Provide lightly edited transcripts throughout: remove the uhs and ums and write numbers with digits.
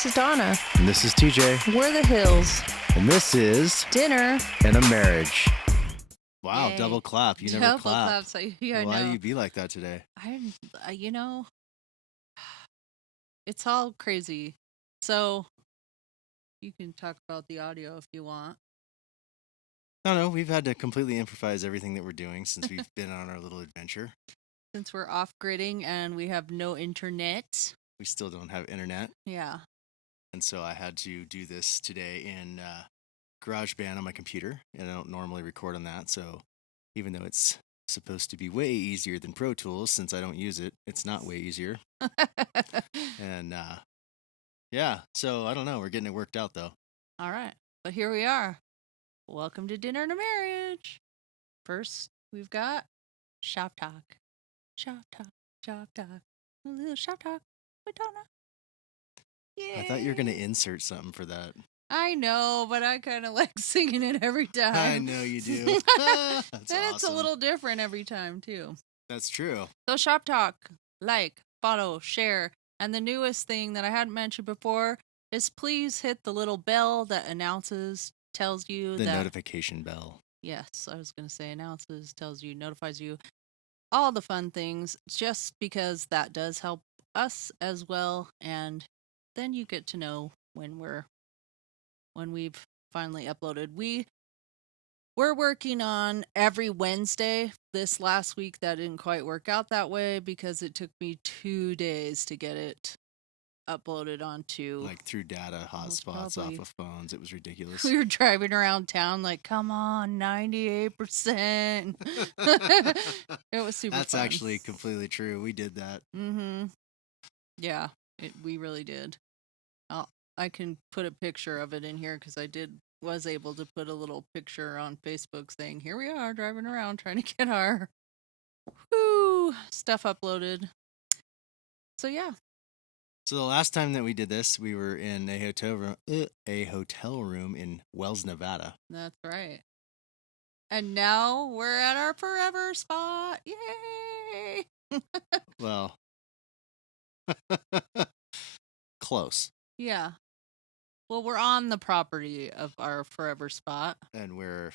This is Donna. And this is TJ. We're the Hills. And this is Dinner and a Marriage. Wow, Yay. double clap. You never Double clap. claps. I Why know. do you be like that today? It's all crazy. So you can talk about the audio if you want. No, we've had to completely improvise everything that we're doing since we've been on our little adventure. Since we're off-gridding and we have no internet. We still don't have internet. Yeah. And so I had to do this today in GarageBand on my computer. And I don't normally record on that. So even though it's supposed to be way easier than Pro Tools, since I don't use it, it's not way easier. And yeah, so I don't know. We're getting it worked out though. All right. But here we are. Welcome to Dinner and a Marriage. First, we've got Shop Talk. Shop Talk. Shop Talk. A little Shop Talk with Donna. Yeah. I thought you were going to insert something for that. I know, but I kind of like singing it every time. I know you do. That's and it's a awesome. little different every time, too. That's true. So Shop Talk, like, follow, share. And the newest thing that I hadn't mentioned before is please hit the little bell that tells you The that... notification bell. Yes, I was going to say tells you, notifies you, all the fun things, just because that does help us as well. And then you get to know when we've finally uploaded. We're working on every Wednesday. This last week that didn't quite work out that way because it took me 2 days to get it uploaded onto, like, through data hotspots off of phones. It was ridiculous. We were driving around town like, come on, 98%. It was super That's fun. actually completely true. We did that. Mm-hmm. Yeah, we really did. I can put a picture of it in here because was able to put a little picture on Facebook saying, here we are driving around trying to get our stuff uploaded. So yeah. So the last time that we did this, we were in a hotel room in Wells, Nevada. That's right. And now we're at our forever spot. Yay! Well, close. Yeah. Well, we're on the property of our forever spot. And we're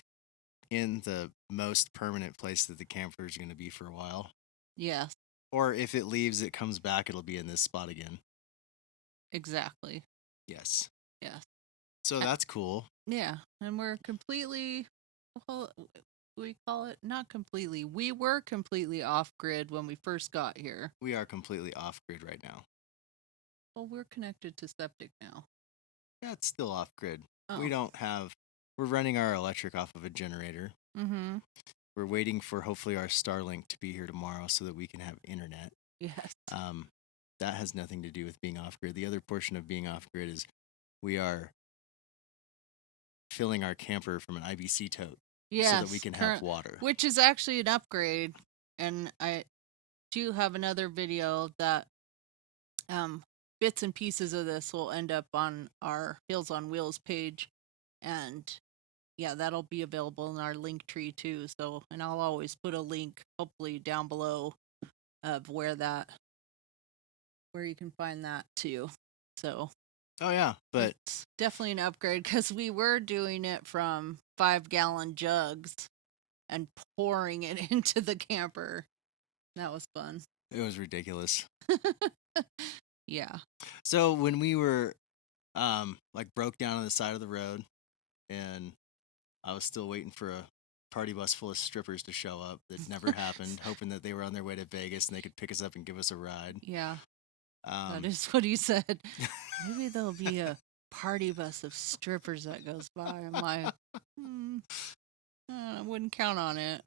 in the most permanent place that the camper is going to be for a while. Yes. Or if it leaves, it comes back, it'll be in this spot again. Exactly. Yes. Yes. So that's cool. Yeah. And we're completely, well, we call it not completely. We were completely off grid when we first got here. We are completely off grid right now. Well, we're connected to septic now. Yeah, it's still off grid. Oh. We're running our electric off of a generator. Mm-hmm. We're waiting for hopefully our Starlink to be here tomorrow so that we can have internet. Yes. That has nothing to do with being off grid. The other portion of being off grid is we are filling our camper from an IBC tote so that we can have water. Which is actually an upgrade. And I do have another video that bits and pieces of this will end up on our Hills on Wheels page. And yeah, that'll be available in our link tree too. So, and I'll always put a link hopefully down below of where you can find that too. So. Oh yeah, but it's definitely an upgrade because we were doing it from 5-gallon jugs and pouring it into the camper. That was fun. It was ridiculous. Yeah. So when we were broke down on the side of the road and I was still waiting for a party bus full of strippers to show up that never happened, hoping that they were on their way to Vegas and they could pick us up and give us a ride. Yeah. That is what he said. Maybe there'll be a party bus of strippers that goes by. I'm like, I wouldn't count on it.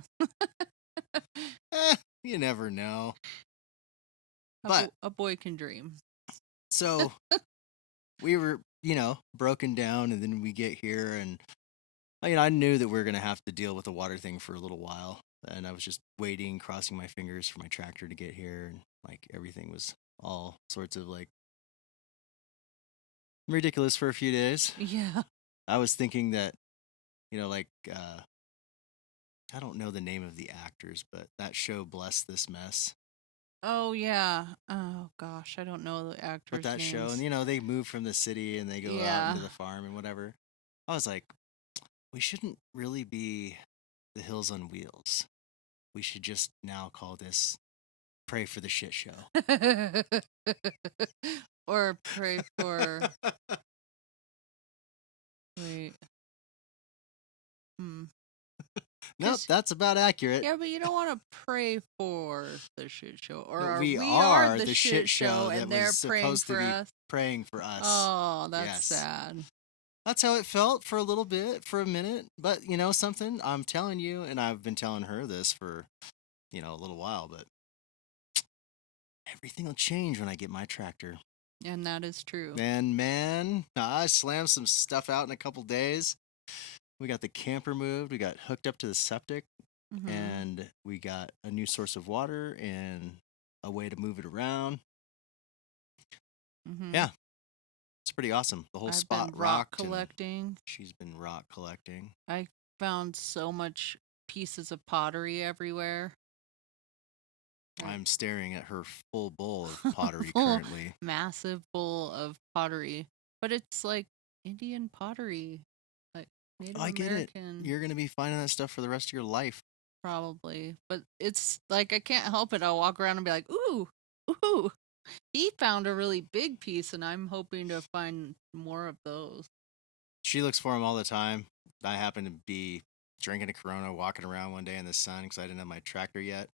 You never know. A boy can dream. So we were, broken down, and then we get here, and I knew that we were going to have to deal with the water thing for a little while, and I was just waiting, crossing my fingers for my tractor to get here, and everything was all sorts of ridiculous for a few days. Yeah. I was thinking that, I don't know the name of the actors, but that show Bless This Mess. Oh yeah. Oh gosh, I don't know the But actors' that show, and names. they move from the city and they go out Yeah. into the farm and whatever. I was like, we shouldn't really be the Hills on Wheels. We should just now call this Pray for the Shit Show. Or pray for wait. Hmm. Nope, 'Cause that's about accurate. yeah, but you don't want to pray for the shit show, or But are we we are are the the shit shit show show that and was they're praying supposed to for be us? praying for us. Oh, that's Yes. sad. That's how it felt for a little bit, for a minute. But you know something? I'm telling you, and I've been telling her this for, a little while, but everything will change when I get my tractor. And that is true. And man, I slammed some stuff out in a couple days. We got the camper moved, we got hooked up to the septic, Mm-hmm. and we got a new source of water and a way to move it around. Mm-hmm. Yeah, it's pretty awesome. The whole I've spot been rock rocked, and collecting. she's been rock collecting. I found so much pieces of pottery everywhere. Like I'm staring at her full bowl of pottery full currently. massive bowl of pottery. But it's like Indian pottery. Like Native I get it. American You're going to be finding that stuff for the rest of your life. probably. But it's like I can't help it. I'll walk around and be like, ooh, ooh. He found a really big piece and I'm hoping to find more of those. She looks for them all the time. I happened to be drinking a Corona, walking around one day in the sun because I didn't have my tractor yet.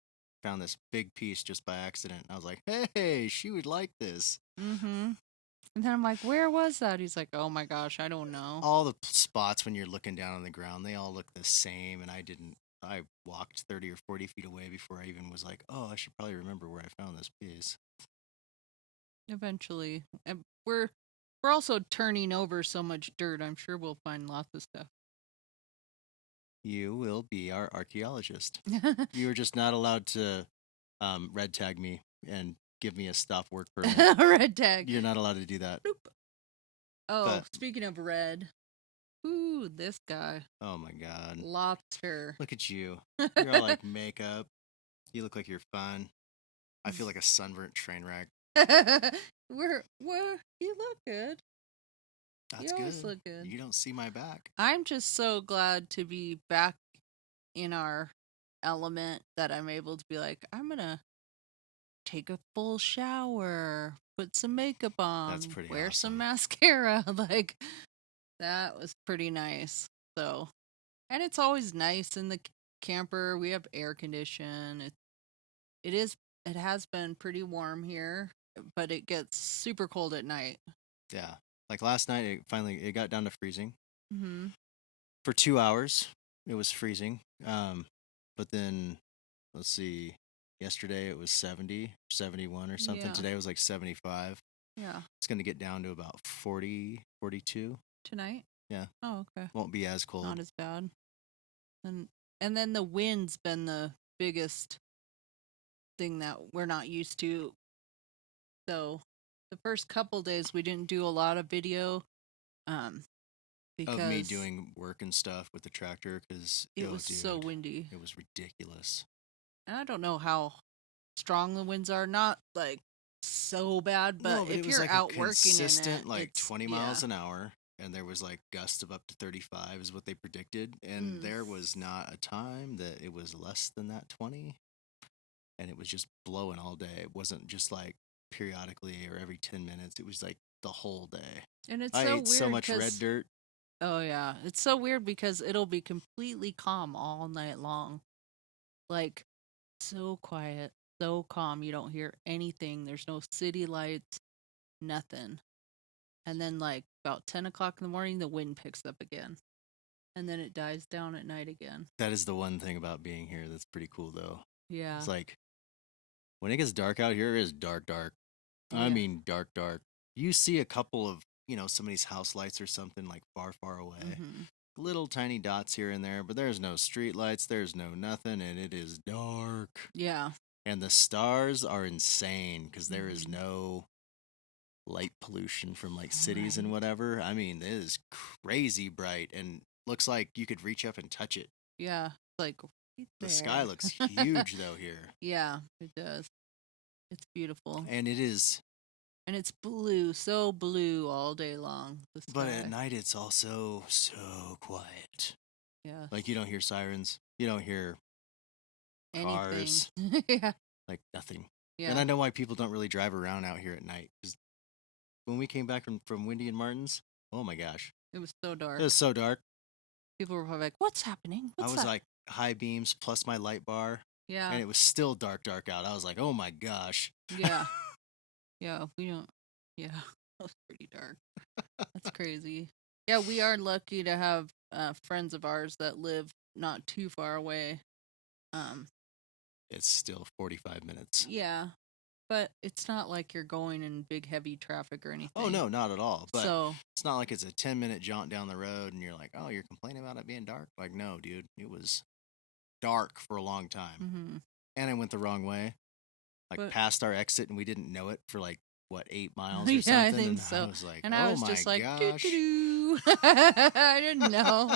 Found this big piece just by accident. I was like, hey, she would like this. Mm-hmm. And then I'm like, where was that? He's like, oh my gosh, I don't know. All the spots when you're looking down on the ground, they all look the same. And I didn't, I walked 30 or 40 feet away before I even was like, oh, I should probably remember where I found this piece. Eventually. And we're also turning over so much dirt. I'm sure we'll find lots of stuff. You will be our archaeologist. You are just not allowed to red tag me and give me a stop work permit. Red tag. You're not allowed to do that. Nope. Oh, But speaking of red. Ooh, this guy. oh my god, Lobster. look at you! You're all like makeup. You look like you're fun. I feel like a sunburnt train wreck. We're you look good. That's You always good. look good. You don't see my back. I'm just so glad to be back in our element that I'm able to be like, I'm gonna take a full shower, put some makeup That's on, pretty wear some awesome. mascara. Like that was pretty nice. So, and it's always nice in the camper. We have air condition. It is it has been pretty warm here, but it gets super cold at night. Yeah, like last night, it got down to freezing Mhm. for 2 hours. It was freezing. But then let's see. Yesterday it was 70, 71 or something. Yeah. Today it was like 75. Yeah. It's going to get down to about 40, 42. Tonight? Yeah. Oh, okay. Won't be as Not cold. as bad. And and then the wind's been the biggest thing that we're not used to. So the first couple days we didn't do a lot of video um Of me because doing work and stuff with the tractor because, it oh, was so dude, windy. it was ridiculous. And I don't know how strong the winds are, not like so bad, No, but but it if was you're like a out working in it, consistent like it's 20 yeah. miles an hour, and there was like gusts of up to 35 is what they predicted, and Mm. there was not a time that it was less than that 20, and it was just blowing all day. It wasn't just like periodically or every 10 minutes. It was like the whole day. And it's I so ate so weird much red because dirt. oh yeah, it's so weird because it'll be completely calm all night long. Like so quiet, so calm. You don't hear anything. There's no city lights, nothing. And then like about 10 o'clock in the morning, the wind picks up again, and then it dies down at night again. That is the one thing about being here that's pretty cool though. Yeah, It's like when it gets dark out here, it is dark, dark. I yeah. mean, dark, dark. You see a couple of, somebody's house lights or something like far, far away. Hmm. Little tiny dots here and there, but there's no street lights, there's no nothing, and it is dark. Yeah. And the stars are insane because there is Hmm. no light pollution from like cities and Right. whatever. I mean, it is crazy bright and looks like you could reach up and touch it. Yeah. Like right The sky there. looks huge though here. Yeah, it does. It's beautiful. And it is, And it's blue, so blue all day long. The but at sky. night it's also so quiet. Yeah. Like you don't hear sirens, you don't hear Anything. cars, Yeah. like nothing. Yeah. And I know why people don't really drive around out here at night. 'Cause when we came back from Windy and Martin's, oh my gosh, It was so dark. it was so dark. People were probably like, "What's happening? I What's was that?" like high beams plus my light bar, Yeah. and it was still dark out. I was like, oh my gosh. Yeah. Yeah. We don't. Yeah. That was pretty dark. That's crazy. Yeah, we are lucky to have friends of ours that live not too far away. It's still 45 minutes. Yeah, but it's not like you're going in big heavy traffic or anything. Oh no, not at all. But So it's not like it's a 10-minute jaunt down the road and you're like, oh, you're complaining about it being dark. Like, no, dude, it was dark for a long time. mhm. And I went the wrong way, like But past our exit, and we didn't know it for like what 8 miles or yeah, something. I think And so. I was like, And I oh was my just like, doo gosh. doo doo. I didn't know.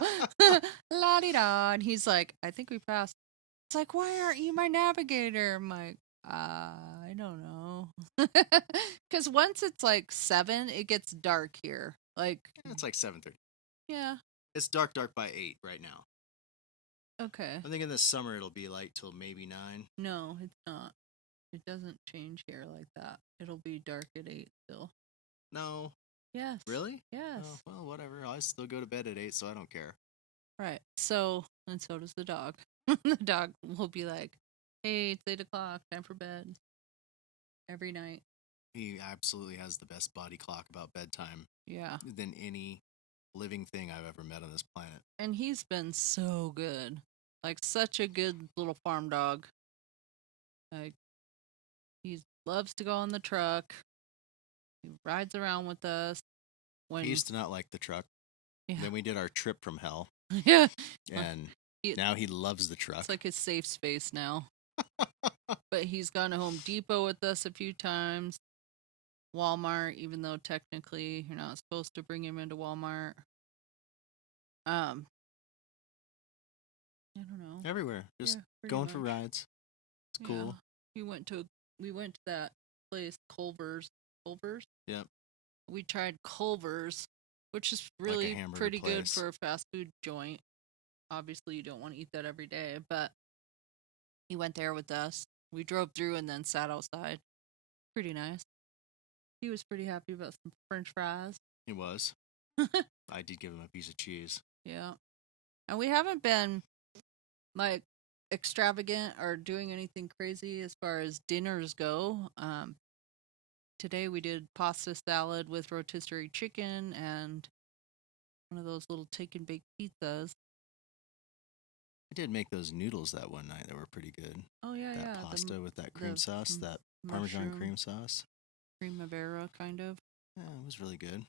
La di da. And he's like, I think we passed. It's like, why aren't you my navigator? I'm like, I don't know. Because once it's like 7, it gets dark here. Like, It's like 7:30. yeah, It's dark by 8 right now. okay. I think in the summer it'll be light till maybe 9. No, it's not. It doesn't change here like that. It'll be dark at 8 still. No, Yes. really? Yes. Oh, well, whatever. I still go to bed at 8, so I don't care. Right. So, and so does the dog. The dog will be like, hey, it's 8 o'clock, time for bed. Every night. He absolutely has the best body clock about bedtime Yeah. than any living thing I've ever met on this planet. And he's been so good. Like, such a good little farm dog. Like, he loves to go on the truck. He rides around with us. When He used to not like the truck. yeah. Then we did our trip from hell, Yeah. and He- now he loves the truck. It's like his safe space now. But he's gone to Home Depot with us a few times. Walmart, even though technically you're not supposed to bring him into Walmart. I don't know. Everywhere, just Yeah, pretty going for much. rides. It's cool. Yeah. We went to that place, Culver's. Culver's? Yep. We tried Culver's, which is a really hamburger pretty good place. for a fast food joint. Obviously, you don't want to eat that every day, but he went there with us. We drove through and then sat outside. Pretty nice. He was pretty happy about some French fries. It was. I did give him a piece of cheese. Yeah. And we haven't been like extravagant or doing anything crazy as far as dinners go. Today we did pasta salad with rotisserie chicken and one of those little take and bake pizzas. I did make those noodles that one night that were pretty good. Oh yeah, That yeah. pasta with that cream the sauce, that Parmesan mushroom cream sauce. primavera kind of. Yeah, it was really good.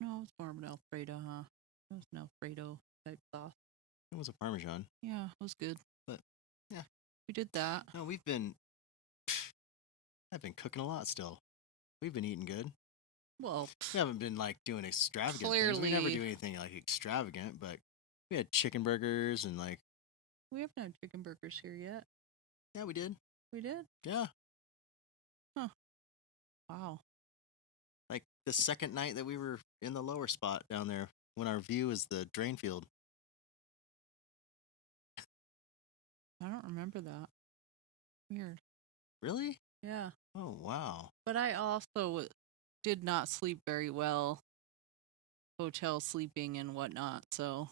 No, it's more of an Alfredo, huh? It was an Alfredo type sauce. It was a Parmesan. Yeah, it was good. But, yeah. We did that. No, I've been cooking a lot still. We've been eating good. Well, We haven't been like doing extravagant things. We never Clearly. do anything like extravagant, but we had chicken burgers and like, we haven't had chicken burgers here yet. yeah, we did. We did? Yeah. Wow. Like the second night that we were in the lower spot down there when our view is the drain field. I don't remember that. Weird. Really? Yeah. Oh, wow. But I also did not sleep very well. Hotel sleeping and whatnot. So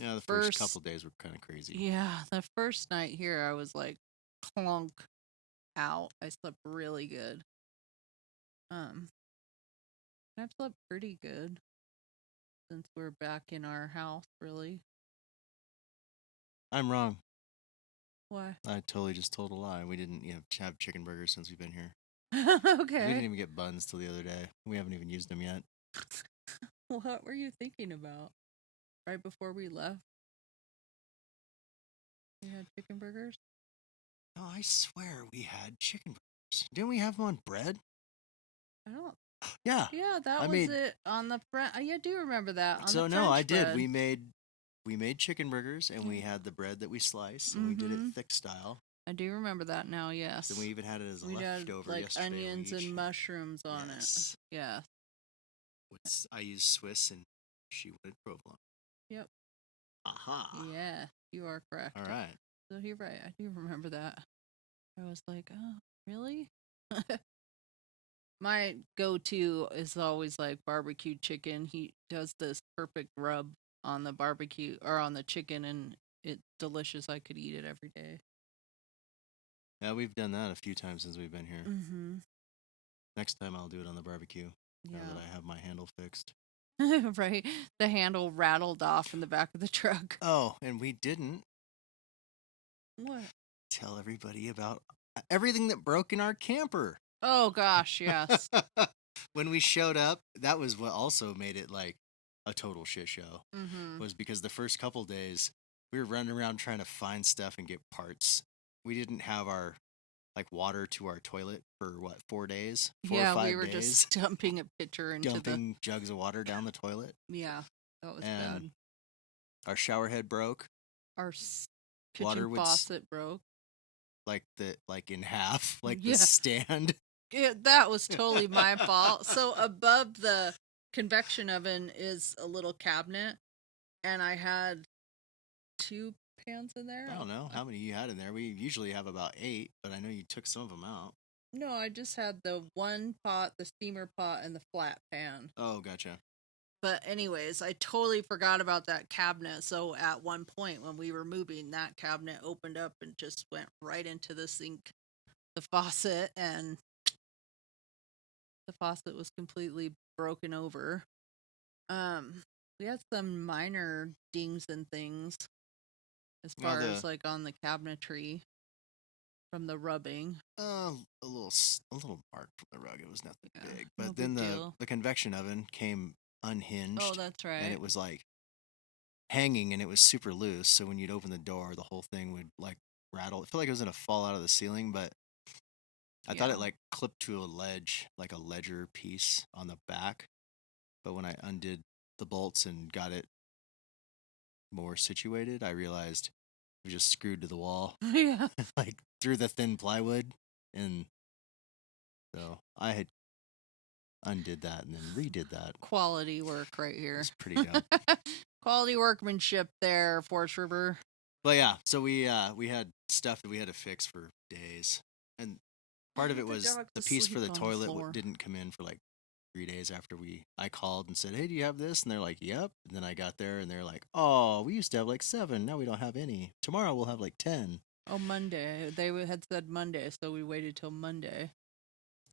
Yeah, the first couple days were kind of crazy. Yeah, the first night here I was like clunk out. I slept really good. I've slept pretty good since we're back in our house, really. I'm wrong. Why? I totally just told a lie. We didn't have chicken burgers since we've been here. We didn't Okay. even get buns till the other day. We haven't even used them yet. What were you thinking about? Right before we left? We had chicken burgers? No, I swear we had chicken burgers. Didn't we have them on bread? I don't. Yeah. Yeah, that I was made- it on the front. Yeah, I do remember that. On So the no, French I did. bread. We made chicken burgers and we had the bread that we sliced and we did it Mhm. thick style. I do remember that now. Yes. Then we even had it as a We had leftover like yesterday. onions and mushrooms on Yes. it. Yeah. I used Swiss and she wanted provolone. Yep. Aha. Yeah, you are correct. All right. So you're right. I do remember that. I was like, oh, really? My go-to is always like barbecue chicken. He does this perfect rub on the barbecue or on the chicken, and it's delicious. I could eat it every day. Yeah, we've done that a few times since we've been here. Mm-hmm. Next time I'll do it on the barbecue. Now that Yeah. I have my handle fixed. Right. The handle rattled off in the back of the truck. Oh, and we didn't What? tell everybody about everything that broke in our camper. Oh gosh, yes. When we showed up, that was what also made it like a total shit show. Mm-hmm. Was because the first couple days we were running around trying to find stuff and get parts. We didn't have our like water to our toilet for what 4 days, 4 or 5 we were days, just dumping a pitcher into dumping jugs of water down the toilet. Yeah, that was And bad. our shower head broke. Our Water kitchen would faucet broke. like in half, like Yeah. the stand. That was totally my fault. So above the convection oven is a little cabinet, and I had 2 pans in there. I don't know how many you had in there. We usually have about 8, but I know you took some of them out. No, I just had the one pot, the steamer pot, and the flat pan. Oh, gotcha. But anyways, I totally forgot about that cabinet. So at one point when we were moving, that cabinet opened up and just went right into the sink, the faucet, and the faucet was completely broken over. We had some minor dings and things as Well, far as like on the cabinetry from the rubbing. a little mark from the rug. It was nothing Yeah, big. no But then big the deal. the convection oven came unhinged. Oh, that's right. And it was like hanging and it was super loose. So when you'd open the door, the whole thing would like rattle. It felt like it was gonna fall out of the ceiling, but I thought Yeah. it like clipped to a ledge, like a ledger piece on the back. But when I undid the bolts and got it more situated, I realized it was just screwed to the wall, Yeah. like through the thin plywood. And so I had undid that and then redid that. Quality work right It here. was pretty dumb. Quality workmanship there, Forest River. But yeah, so we had stuff that we had to fix for days, and part of it The was dog the to piece for sleep the on the toilet floor. didn't come in for like 3 days after I called and said, "Hey, do you have this?" And they're like, "Yep." And then I got there and they're like, "Oh, we used to have like 7. Now we don't have any. Tomorrow we'll have like 10." Oh, Monday. They had said Monday, so we waited till Monday.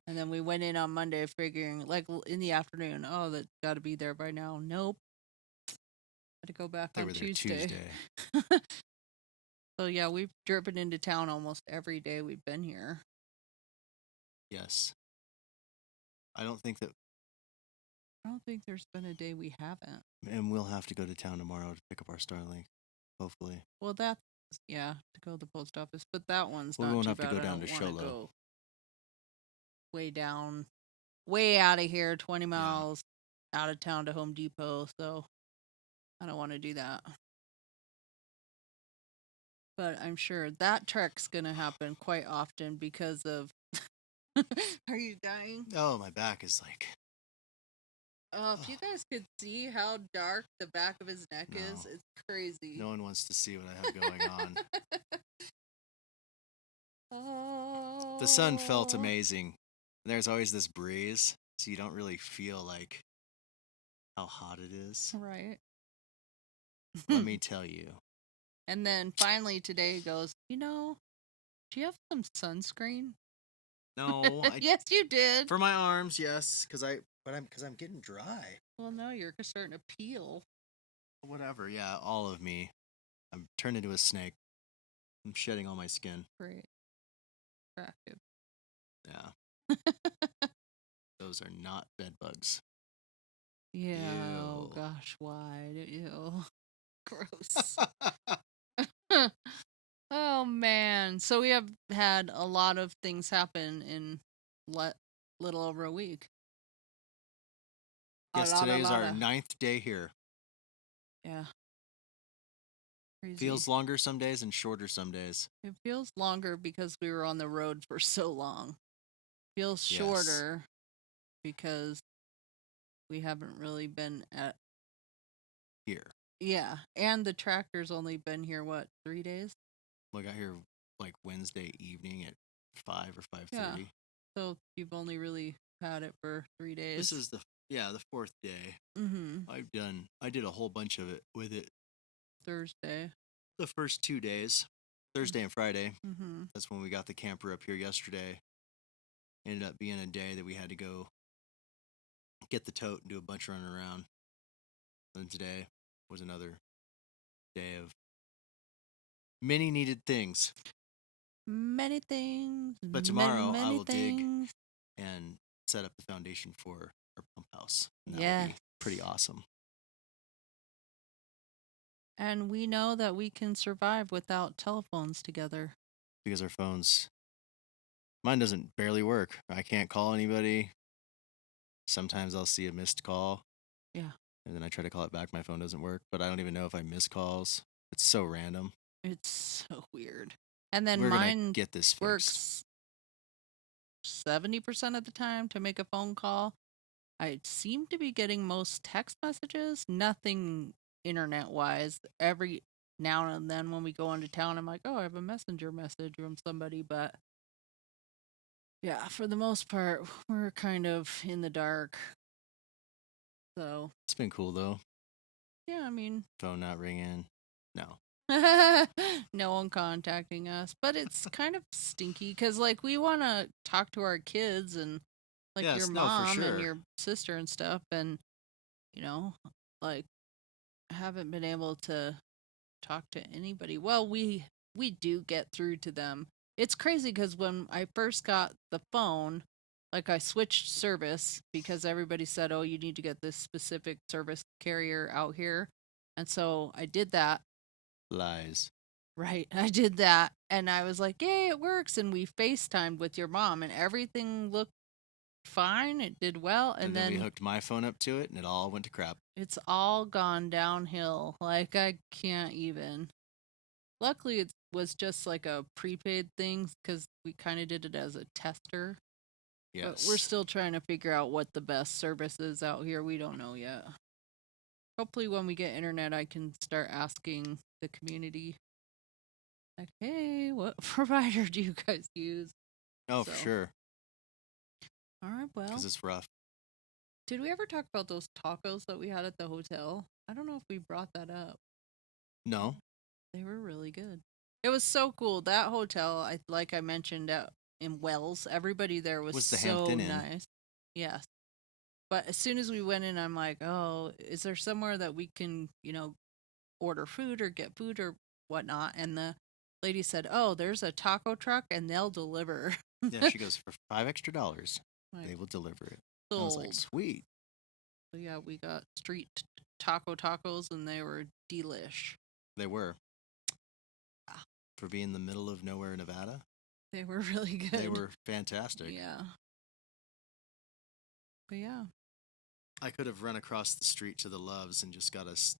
And then we went in on Monday figuring, like in the afternoon, oh, that's got to be there by now. Nope. Had to go back They on were there Tuesday. Tuesday. So yeah, we've driven into town almost every day we've been here. Yes. I don't think that, I don't think there's been a day we haven't. and we'll have to go to town tomorrow to pick up our Starlink, hopefully. Well, that's, yeah, to go to the post office, but that one's We not won't too have to bad. go I down don't to wanna Sholo. go way down, way out of here, 20 miles out of town to Home Depot. So I don't want to do that. But I'm sure that trek's gonna happen quite often because of. Are you dying? Oh, my back is like, Oh, if you guys could see how dark the back of his neck is, No. it's crazy. no one wants to see what I have going on. Oh. The sun felt amazing. There's always this breeze, so you don't really feel like how hot it is. Right. Let me tell you. And then finally today he goes, do you have some sunscreen? No, Yes, you did. for my arms, yes, because I'm getting dry. Well, no, you're starting to peel. Whatever, yeah, all of me. I'm turned into a snake. I'm shedding all my skin. Great. Attractive. Yeah, those are not bed bugs. Yeah. Oh Ew. gosh, why? Ew. Gross. Oh man. So we have had a lot of things happen in little over a week. Yes, today is our 9th day here. Yeah. Crazy. Feels longer some days and shorter some days. It feels longer because we were on the road for so long. Feels Yes. shorter because we haven't really been at Here. Yeah, and the tractor's only been here, what, 3 days? We got here like Wednesday evening at 5 or 5:30. Yeah. So you've only really had it for 3 days. This is the fourth day. Mm-hmm. I did a whole bunch of it with it Thursday. the first 2 days, Thursday and Friday. Mm-hmm. That's when we got the camper up here yesterday. Ended up being a day that we had to go get the tote and do a bunch of running around. And today was another day of many needed things. Many things. But tomorrow many I will things. dig and set up the foundation for our pump house. And that will Yeah. be pretty awesome. And we know that we can survive without telephones together. Because our phones, mine doesn't barely work. I can't call anybody. Sometimes I'll see a missed call. Yeah. And then I try to call it back. My phone doesn't work. But I don't even know if I miss calls. It's so random. It's so weird. And then We're going mine to get this fixed. works 70% of the time to make a phone call. I seem to be getting most text messages, nothing internet wise. Every now and then when we go into town, I'm like, oh, I have a messenger message from somebody. But yeah, for the most part, we're kind of in the dark. So It's been cool, though. yeah, I mean, Phone not ringing. No. no one contacting us, but it's kind of stinky because like we want to talk to our kids and like Yes, your no, for mom sure. and your sister and stuff, and you know, like haven't been able to talk to anybody. Well, we do get through to them. It's crazy because when I first got the phone, like I switched service because everybody said, "Oh, you need to get this specific service carrier out here," and so I did that. Lies. Right, I did that, and I was like, "Yay, it works!" And we FaceTimed with your mom, and everything looked fine. It did well, And then we hooked my phone up to it, and it all went to crap. it's all gone downhill. Like I can't even. Luckily, it was just like a prepaid thing because we kind of did it as a tester. Yes. But we're still trying to figure out what the best service is out here. We don't know yet. Hopefully, when we get internet, I can start asking the community, like, hey, what provider do you guys use? Oh, So. for sure. All right, well. Because it's rough. Did we ever talk about those tacos that we had at the hotel? I don't know if we brought that up. No. They were really good. It was so cool. That hotel, like I mentioned in Wells, everybody there was the so Hampton Inn. nice. Yes. But as soon as we went in, I'm like, oh, is there somewhere that we can, order food or get food or whatnot? And the lady said, oh, there's a taco truck and they'll deliver. Yeah, she goes, for $5 extra, Like, they will deliver it. sold. I was like, sweet. So yeah, we got street tacos and they were delish. They were. Ah. For being the middle of nowhere, Nevada. They were really good. They were fantastic. Yeah. But yeah. I could have run across the street to the Loves and just got us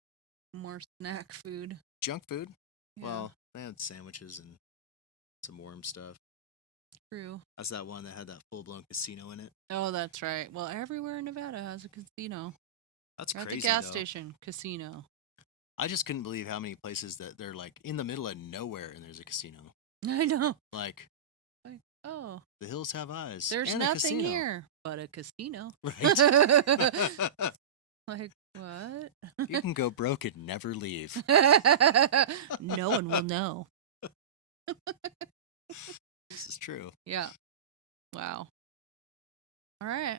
more snack food. Junk food? Yeah. Well, they had sandwiches and some warm stuff. True. That's that one that had that full-blown casino in it. Oh, that's right. Well, everywhere in Nevada has a casino. That's At crazy, the gas though. station, casino. I just couldn't believe how many places that they're like in the middle of nowhere and there's a casino. I know. Like, oh, the hills have eyes. there's and nothing a casino. here but a casino. Right? Like, what? You can go broke and never leave. No one will know. This is true. Yeah. Wow. All right.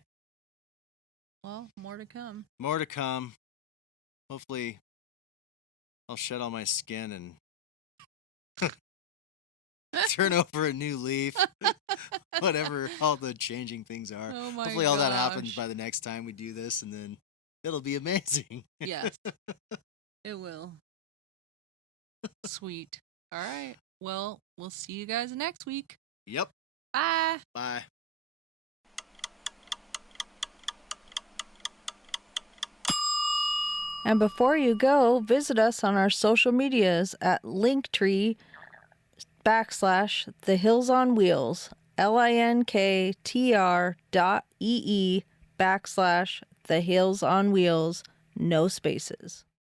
Well, more to come. More to come. Hopefully, I'll shed all my skin and turn over a new leaf. Whatever all the changing things are. Oh my Hopefully all that happens gosh. by the next time we do this, and then it'll be amazing. Yes. It will. Sweet. All right. Well, we'll see you guys next week. Yep. Bye. Bye. And before you go, visit us on our social medias at Linktree/The Hills on Wheels, linktr.ee/The Hills on Wheels, no spaces.